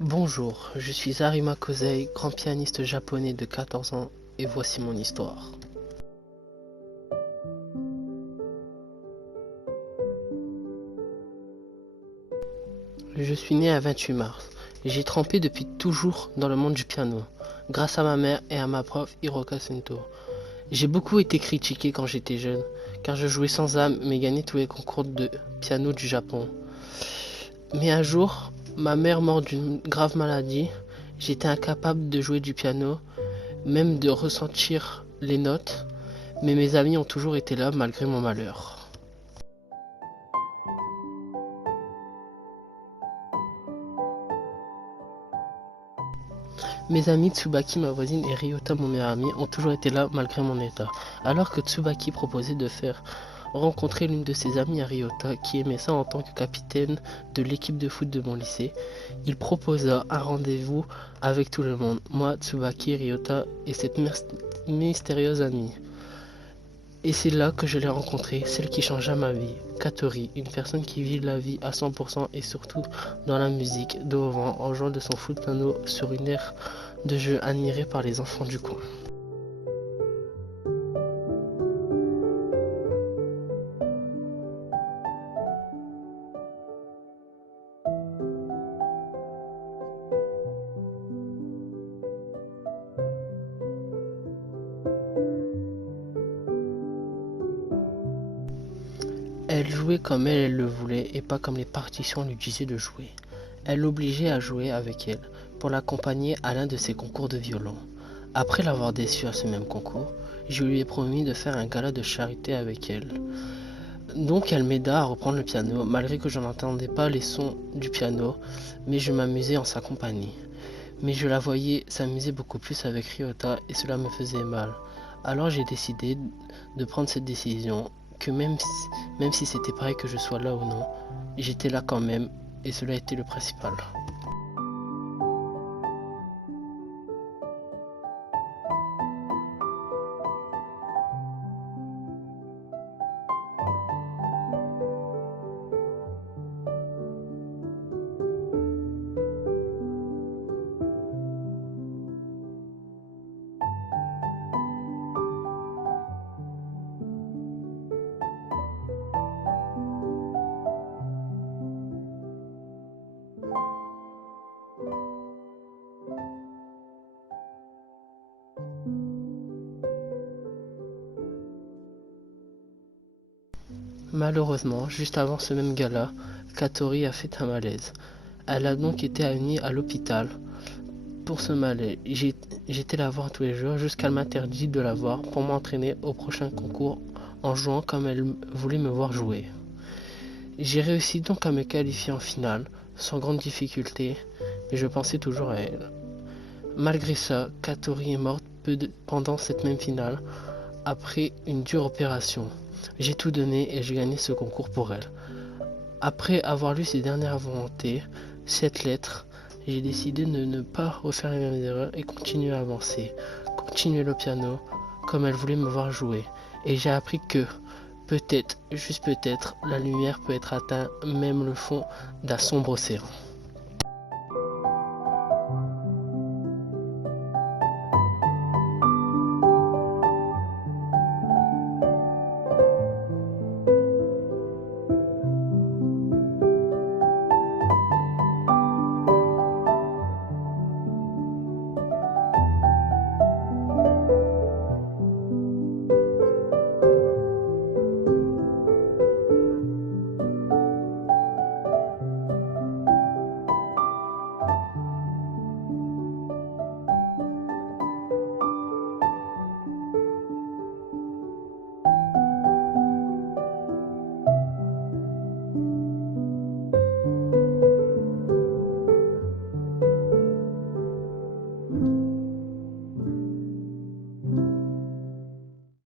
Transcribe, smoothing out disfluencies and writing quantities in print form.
Bonjour, je suis Arima Kosei, grand pianiste japonais de 14 ans, et voici mon histoire. Je suis né à 28 mars. J'ai trempé depuis toujours dans le monde du piano, grâce à ma mère et à ma prof Hiroka Sento. J'ai beaucoup été critiqué quand j'étais jeune, car je jouais sans âme mais gagnais tous les concours de piano du Japon. Mais un jour, ma mère mort d'une grave maladie, j'étais incapable de jouer du piano, même de ressentir les notes, mais mes amis ont toujours été là malgré mon malheur. Mes amis Tsubaki, ma voisine, et Ryota, mon meilleur ami, ont toujours été là malgré mon état. Alors que Tsubaki proposait de faire rencontrer l'une de ses amies à Ryota, qui aimait ça en tant que capitaine de l'équipe de foot de mon lycée, il proposa un rendez-vous avec tout le monde, moi, Tsubaki, Ryota et cette mystérieuse amie. Et c'est là que je l'ai rencontrée, celle qui changea ma vie, Katori, une personne qui vit la vie à 100% et surtout dans la musique, de haut vent, en jouant de son flûte piano sur une aire de jeu admirée par les enfants du coin. Elle jouait comme elle le voulait et pas comme les partitions lui disaient de jouer. Elle l'obligeait à jouer avec elle pour l'accompagner à l'un de ses concours de violon. Après l'avoir déçue à ce même concours, je lui ai promis de faire un gala de charité avec elle. Donc elle m'aida à reprendre le piano, malgré que je n'entendais pas les sons du piano, mais je m'amusais en sa compagnie. Mais je la voyais s'amuser beaucoup plus avec Ryota et cela me faisait mal. Alors j'ai décidé de prendre cette décision, que même si c'était pareil que je sois là ou non, j'étais là quand même et cela était le principal. Malheureusement, juste avant ce même gala, Katori a fait un malaise. Elle a donc été admise à l'hôpital pour ce malaise. J'étais la voir tous les jours jusqu'à m'interdire de la voir pour m'entraîner au prochain concours en jouant comme elle voulait me voir jouer. J'ai réussi donc à me qualifier en finale, sans grande difficulté, mais je pensais toujours à elle. Malgré ça, Katori est morte pendant cette même finale, après une dure opération. J'ai tout donné et j'ai gagné ce concours pour elle. Après avoir lu ses dernières volontés, cette lettre, j'ai décidé de ne pas refaire les mêmes erreurs et continuer à avancer, continuer le piano comme elle voulait me voir jouer. Et j'ai appris que, peut-être, juste peut-être, la lumière peut être atteinte même le fond d'un sombre océan.